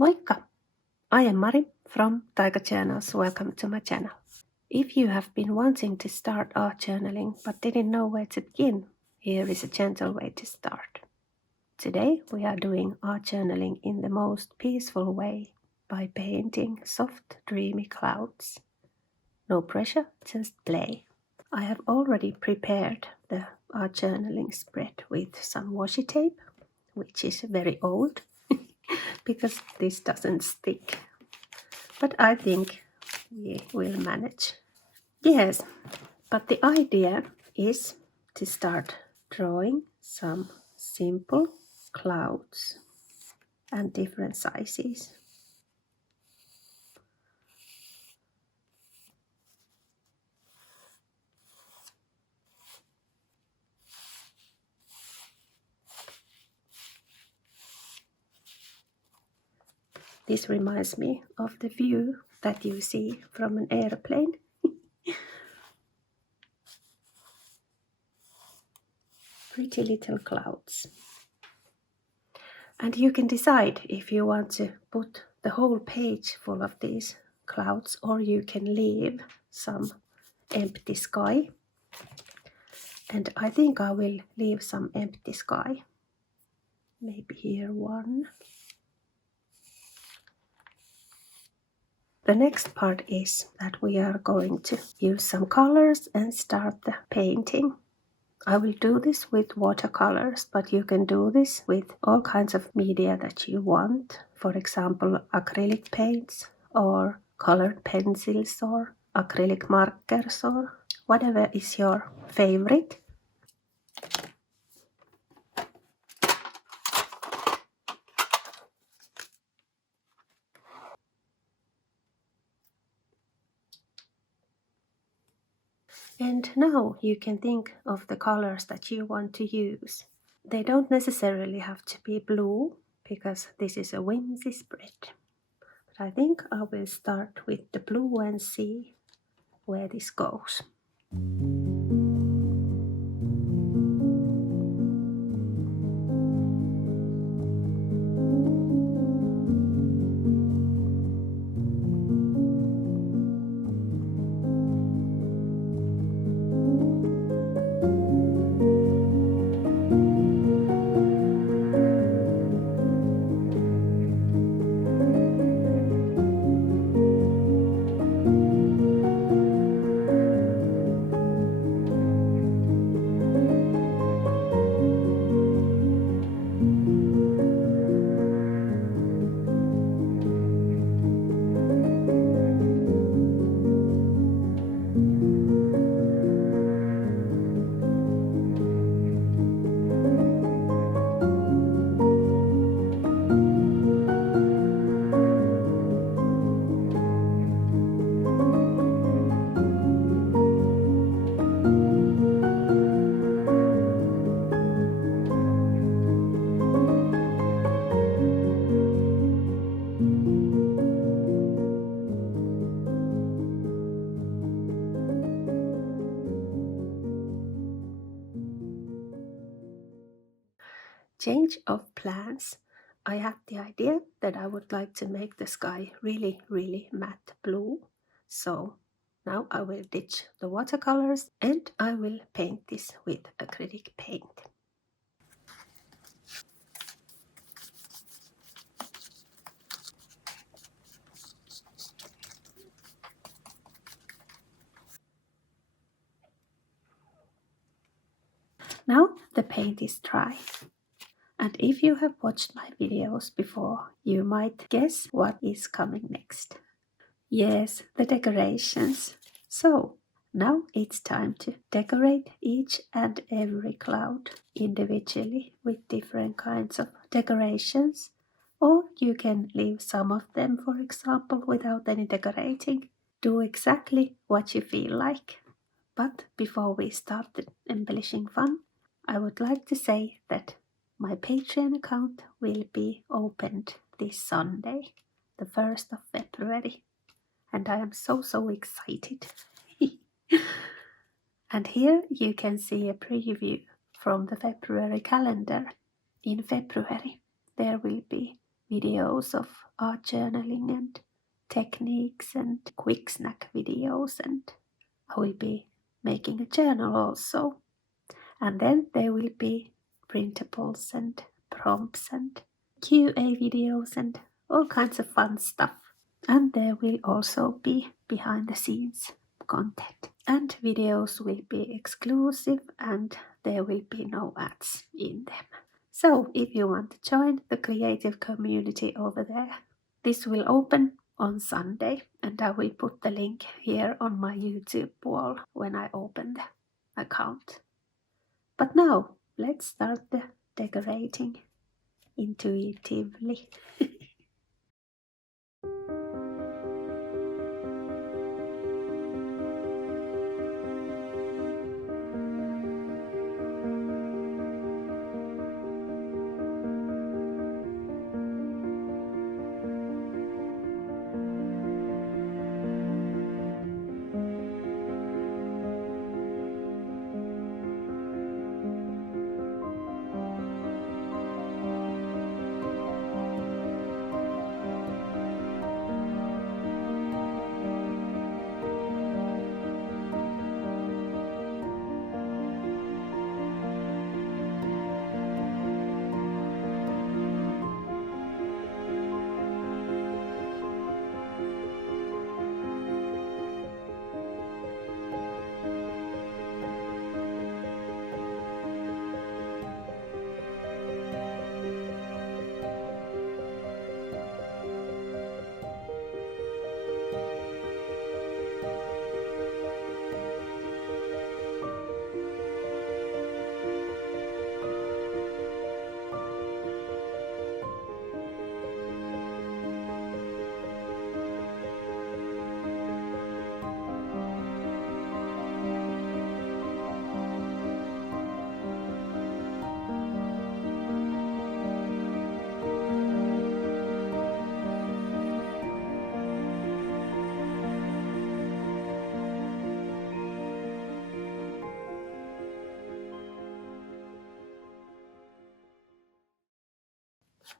Moikka! I am Mari from Taika Journals. Welcome to my channel. If you have been wanting to start art journaling but didn't know where to begin, here is a gentle way to start. Today we are doing art journaling in the most peaceful way by painting soft, dreamy clouds. No pressure, just play. I have already prepared the art journaling spread with some washi tape, which is very old because this doesn't stick. But I think we will manage. Yes, but the idea is to start drawing some simple clouds and different sizes. This reminds me of the view that you see from an airplane. Pretty little clouds. And you can decide if you want to put the whole page full of these clouds, or you can leave some empty sky. And I think I will leave some empty sky. Maybe here one. The next part is that we are going to use some colors and start the painting. I will do this with watercolors, but you can do this with all kinds of media that you want. For example, acrylic paints or colored pencils or acrylic markers or whatever is your favorite. And now you can think of the colors that you want to use. They don't necessarily have to be blue, because this is a whimsy spread. But I think I will start with the blue and see where this goes. Change of plans. I had the idea that I would like to make the sky really, really matte blue. So now I will ditch the watercolors and I will paint this with acrylic paint. Now the paint is dry. And if you have watched my videos before, you might guess what is coming next. Yes, the decorations. So now it's time to decorate each and every cloud individually with different kinds of decorations. Or you can leave some of them, for example, without any decorating. Do exactly what you feel like. But before we start the embellishing fun, I would like to say that my Patreon account will be opened this Sunday, the 1st of February. And I am so excited. And here you can see a preview from the February calendar. In February there will be videos of art journaling and techniques and quick snack videos, and I will be making a journal also. And then there will be printables and prompts and QA videos and all kinds of fun stuff. And there will also be behind the scenes content. And videos will be exclusive and there will be no ads in them. So if you want to join the creative community over there, this will open on Sunday and I will put the link here on my YouTube wall when I open the account. But now let's start the decorating intuitively.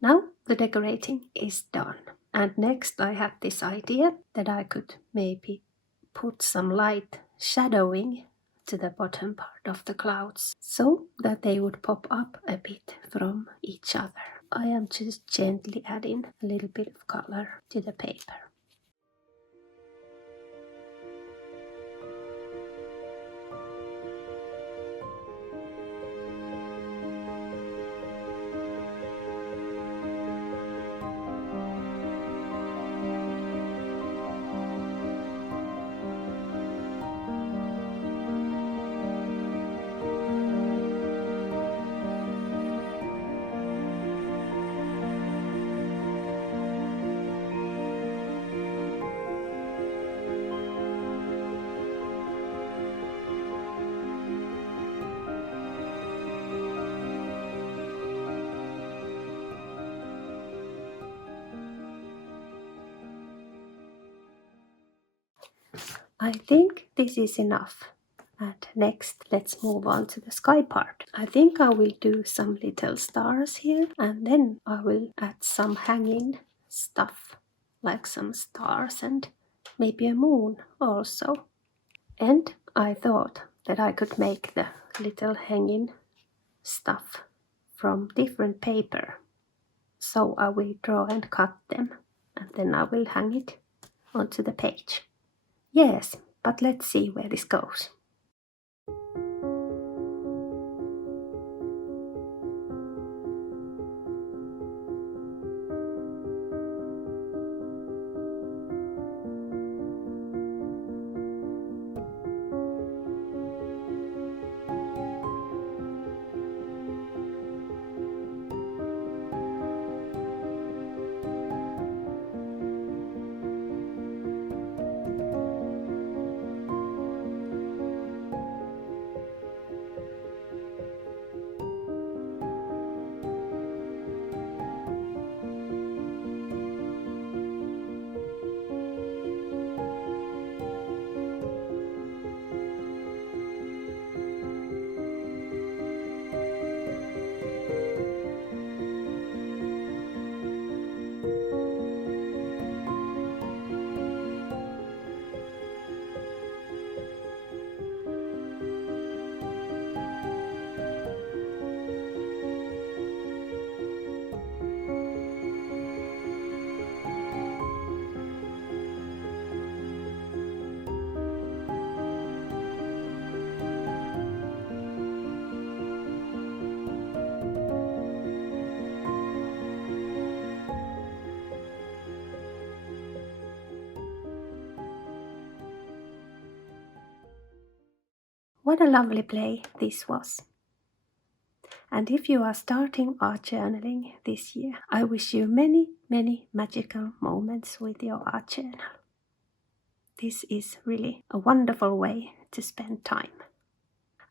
Now the decorating is done. And next I had this idea that I could maybe put some light shadowing to the bottom part of the clouds so that they would pop up a bit from each other. I am just gently adding a little bit of color to the paper. I think this is enough. And next, let's move on to the sky part. I think I will do some little stars here, and then I will add some hanging stuff, like some stars and maybe a moon also. And I thought that I could make the little hanging stuff from different paper. So I will draw and cut them, and then I will hang it onto the page. Yes, but let's see where this goes. What a lovely play this was. And if you are starting art journaling this year, I wish you many, many magical moments with your art journal. This is really a wonderful way to spend time.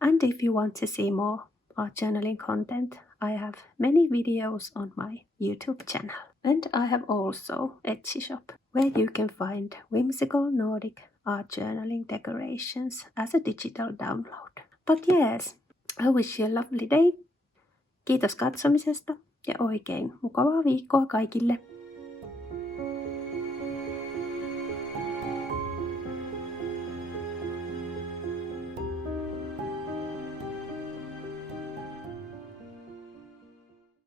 And if you want to see more art journaling content, I have many videos on my YouTube channel. And I have also Etsy shop, where you can find whimsical Nordic art journaling decorations as a digital download. But yes, I wish you a lovely day. Kiitos katsomisesta ja oikein mukavaa viikkoa kaikille.